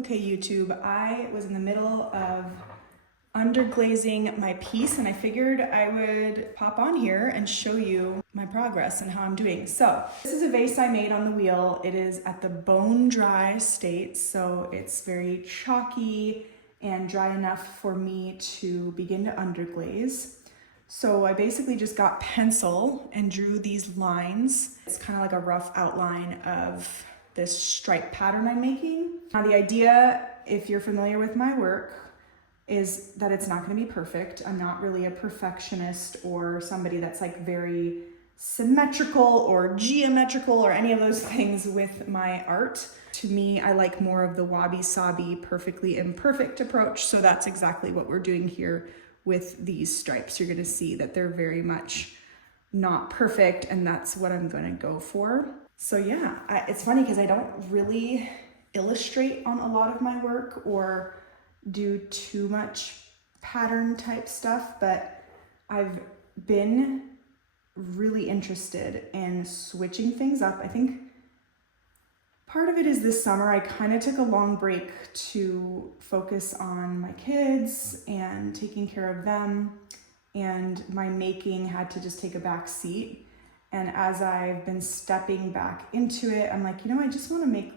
Okay, YouTube, I was in the middle of underglazing my piece and I figured I would pop on here and show you my progress and how I'm doing. So this is a vase I made on the wheel. It is at the bone dry state, so it's very chalky and dry enough for me to begin to underglaze. So I basically just got pencil and drew these lines. It's kind of like a rough outline of this stripe pattern I'm making. Now the idea, if you're familiar with my work, is that it's not going to be perfect. I'm not really a perfectionist or somebody that's like very symmetrical or geometrical or any of those things with my art. To me, I like more of the wabi-sabi, perfectly imperfect approach. So that's exactly what we're doing here with these stripes. You're going to see that they're very much not perfect, and that's what I'm going to go for. So yeah, it's funny because I don't really illustrate on a lot of my work or do too much pattern type stuff, but I've been really interested in switching things up. I think part of it is this summer I kind of took a long break to focus on my kids and taking care of them, and my making had to just take a back seat. And as I've been stepping back into it, I'm like, I just want to make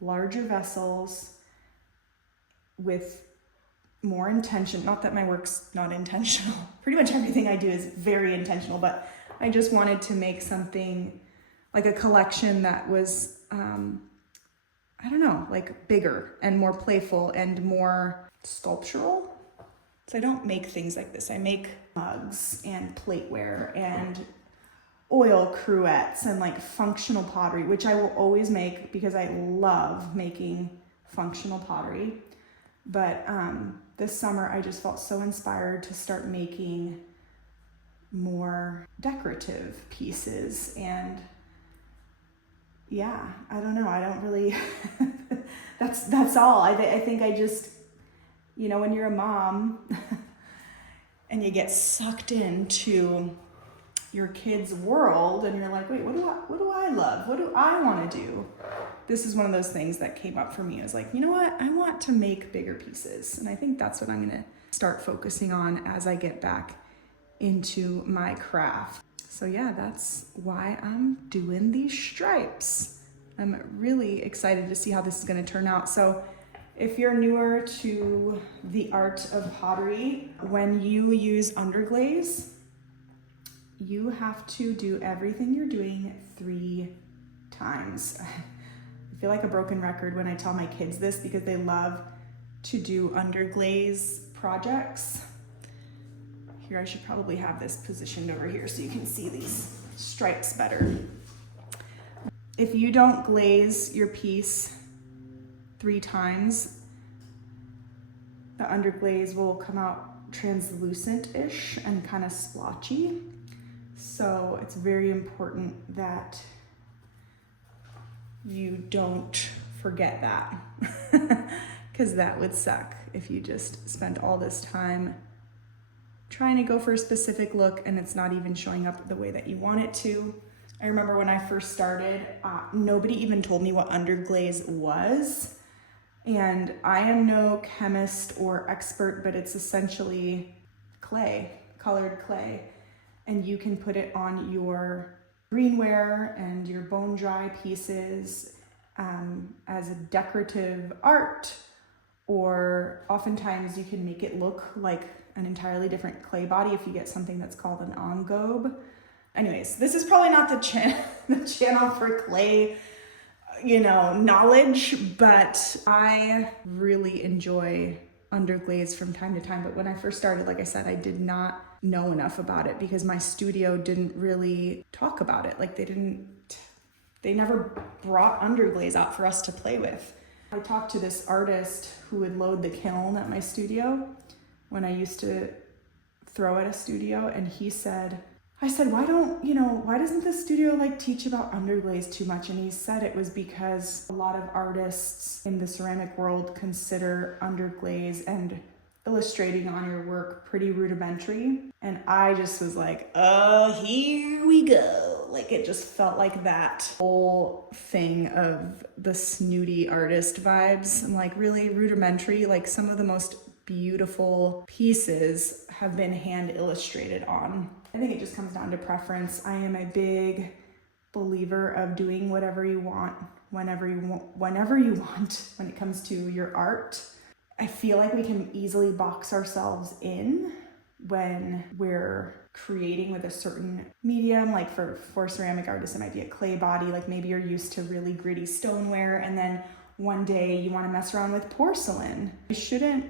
larger vessels with more intention. Not that my work's not intentional. Pretty much everything I do is very intentional, but I just wanted to make something like a collection that was, I don't know, like bigger and more playful and more sculptural. So I don't make things like this. I make mugs and plateware and oil cruettes and like functional pottery, which I will always make because I love making functional pottery. But this summer I just felt so inspired to start making more decorative pieces. And yeah, I don't know, I don't really, that's all. I think I just, when you're a mom and you get sucked into your kid's world and you're like, wait, what do I love? What do I want to do? This is one of those things that came up for me. I was like, you know what? I want to make bigger pieces. And I think that's what I'm going to start focusing on as I get back into my craft. So yeah, that's why I'm doing these stripes. I'm really excited to see how this is going to turn out. So if you're newer to the art of pottery, when you use underglaze, you have to do everything you're doing 3 times. I feel like a broken record when I tell my kids this because they love to do underglaze projects. Here, I should probably have this positioned over here so you can see these stripes better. If you don't glaze your piece 3 times, the underglaze will come out translucent-ish and kind of splotchy. So it's very important that you don't forget that, because that would suck if you just spent all this time trying to go for a specific look and it's not even showing up the way that you want it to. I remember when I first started, nobody even told me what underglaze was. And I am no chemist or expert, but it's essentially clay, colored clay. And you can put it on your greenware and your bone dry pieces as a decorative art, or oftentimes you can make it look like an entirely different clay body if you get something that's called an engobe. Anyways, this is probably not the channel for clay, knowledge, but I really enjoy underglaze from time to time. But when I first started, like I said, I did not know enough about it because my studio didn't really talk about it. Like they never brought underglaze out for us to play with. I talked to this artist who would load the kiln at my studio when I used to throw at a studio, and I said, why doesn't the studio teach about underglaze too much? And he said it was because a lot of artists in the ceramic world consider underglaze and illustrating on your work pretty rudimentary. And I just was like, oh, here we go. like it just felt like that whole thing of the snooty artist vibes. I'm like, really rudimentary, like some of the most beautiful pieces have been hand illustrated on. I think it just comes down to preference. I am a big believer of doing whatever you want, whenever you want when it comes to your art. I feel like we can easily box ourselves in when we're creating with a certain medium. Like for ceramic artists, it might be a clay body. Like maybe you're used to really gritty stoneware, and then one day you want to mess around with porcelain. You shouldn't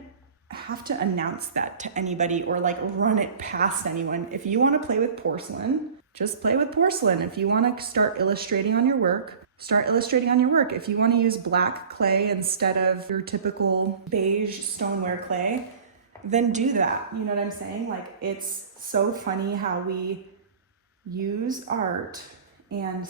have to announce that to anybody or like run it past anyone. If you want to play with porcelain, just play with porcelain. If you want to start illustrating on your work, start illustrating on your work. If you want to use black clay instead of your typical beige stoneware clay, then do that. You know what I'm saying? Like, it's so funny how we use art and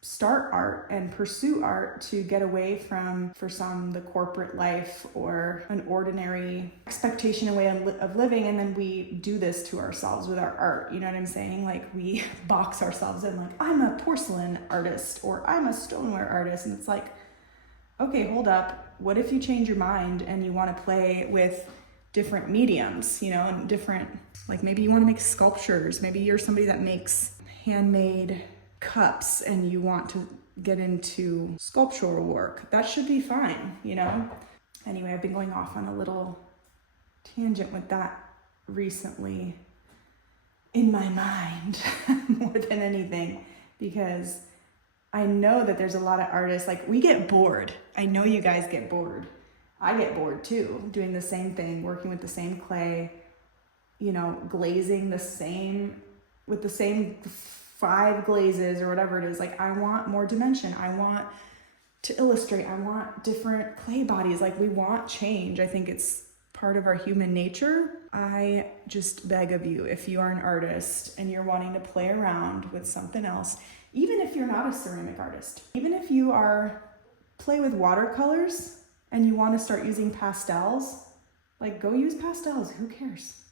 start art and pursue art to get away from, for some, the corporate life or an ordinary expectation and way of living, and then we do this to ourselves with our art. You know what I'm saying? Like, we box ourselves in, like, I'm a porcelain artist or I'm a stoneware artist, and it's like, okay, hold up. What if you change your mind and you want to play with different mediums, you know, and different, like maybe you want to make sculptures, maybe you're somebody that makes handmade cups and you want to get into sculptural work. That should be fine, you know? Anyway, I've been going off on a little tangent with that recently in my mind more than anything, because I know that there's a lot of artists, like, we get bored. I know you guys get bored. I get bored too, doing the same thing, working with the same clay, you know, glazing the same, with the same 5 glazes or whatever it is. Like, I want more dimension. I want to illustrate. I want different clay bodies. Like, we want change. I think it's part of our human nature. I just beg of you, if you are an artist and you're wanting to play around with something else, even if you're not a ceramic artist, even if you play with watercolors and you want to start using pastels, like, go use pastels. Who cares?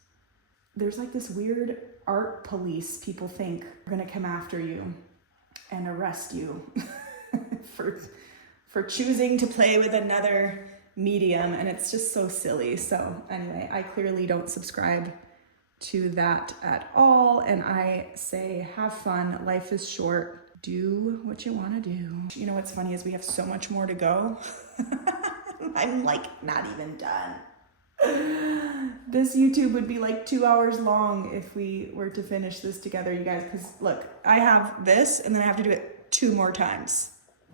There's like this weird art police people think are gonna come after you and arrest you for choosing to play with another medium, and it's just so silly. So anyway, I clearly don't subscribe to that at all, and I say have fun. Life is short. Do what you want to do. You know what's funny is we have so much more to go. I'm like not even done. This YouTube would be like 2 hours long if we were to finish this together, you guys, because look, I have this and then I have to do it 2 more times.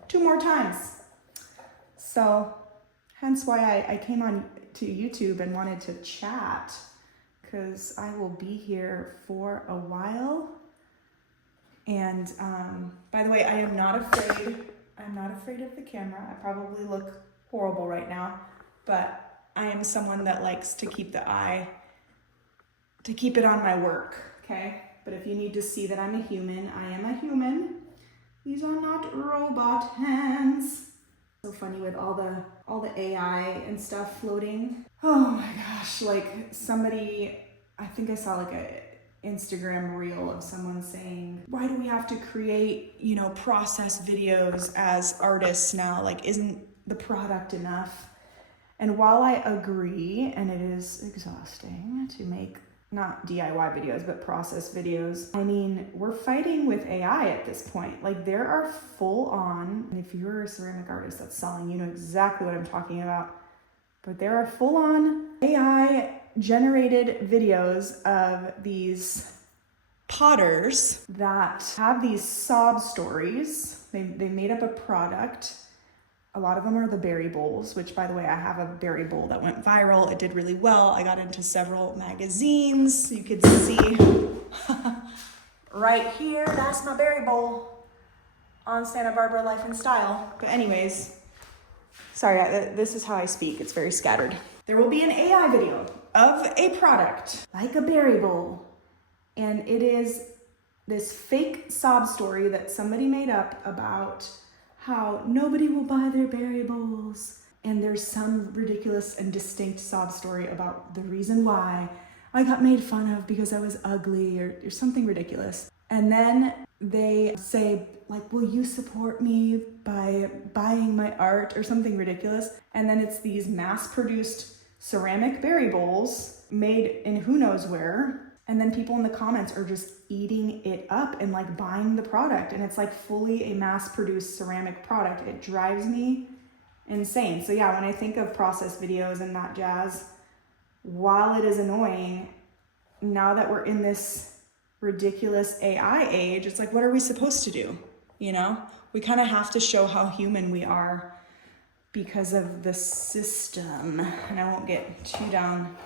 2 more times. So hence why I came on to YouTube and wanted to chat, because I will be here for a while. And by the way, I am not afraid. I'm not afraid of the camera. I probably look horrible right now, but I am someone that likes to keep it on my work, okay? But if you need to see that I'm a human, I am a human. These are not robot hands. So funny with all the AI and stuff floating. Oh my gosh, like somebody, I think I saw like a Instagram reel of someone saying, why do we have to create, you know, process videos as artists now? Like, isn't the product enough? And while I agree, and it is exhausting to make not DIY videos, but process videos, I mean, we're fighting with AI at this point. Like, there are full on, and if you're a ceramic artist that's selling, you know exactly what I'm talking about, but there are full on AI generated videos of these potters that have these sob stories. They made up a product. A lot of them are the berry bowls, which, by the way, I have a berry bowl that went viral. It did really well. I got into several magazines. You could see right here, that's my berry bowl on Santa Barbara Life and Style. But anyways, sorry, this is how I speak. It's very scattered. There will be an AI video of a product like a berry bowl, and it is this fake sob story that somebody made up about how nobody will buy their berry bowls. And there's some ridiculous and distinct sob story about the reason why I got made fun of because I was ugly or something ridiculous. And then they say, like, will you support me by buying my art or something ridiculous? And then it's these mass-produced ceramic berry bowls made in who knows where. And then people in the comments are just eating it up and like buying the product. And it's like fully a mass-produced ceramic product. It drives me insane. So yeah, when I think of process videos and that jazz, while it is annoying, now that we're in this ridiculous AI age, it's like, what are we supposed to do? You know, we kind of have to show how human we are because of the system. And I won't get too down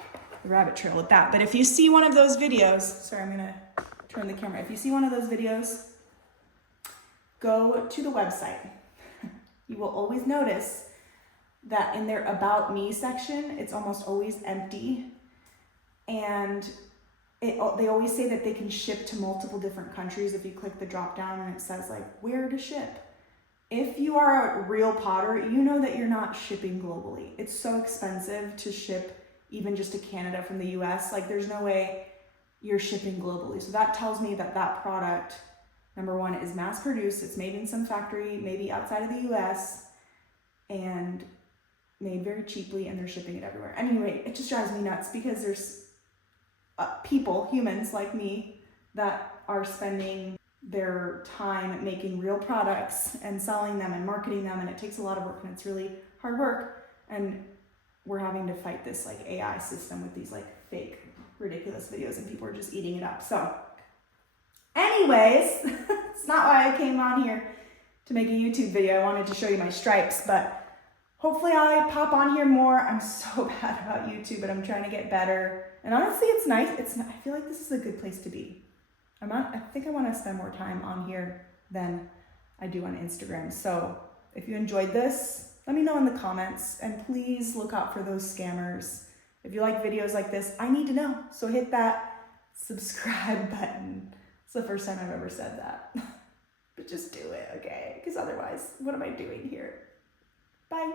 the rabbit trail with that. But if you see one of those videos, sorry, I'm gonna turn the camera. If you see one of those videos, go to the website. You will always notice that in their About Me section, it's almost always empty. And they always say that they can ship to multiple different countries if you click the drop down and it says like where to ship. If you are a real potter, you know that you're not shipping globally. It's so expensive to ship even just to Canada from the US. Like there's no way you're shipping globally. So that tells me that that product, number one, is mass produced. It's made in some factory, maybe outside of the US, and made very cheaply, and they're shipping it everywhere. Anyway, it just drives me nuts because there's people, humans like me, that are spending their time making real products and selling them and marketing them, and it takes a lot of work and it's really hard work, and we're having to fight this like AI system with these like fake ridiculous videos, and people are just eating it up. So anyways, it's not why I came on here to make a YouTube video. I wanted to show you my stripes, but hopefully I pop on here more. I'm so bad about YouTube, but I'm trying to get better. And honestly, it's nice. I feel like this is a good place to be. I think I want to spend more time on here than I do on Instagram. So if you enjoyed this, let me know in the comments, and please look out for those scammers. If you like videos like this, I need to know. So hit that subscribe button. It's the first time I've ever said that. But just do it, okay? Because otherwise, what am I doing here? Bye.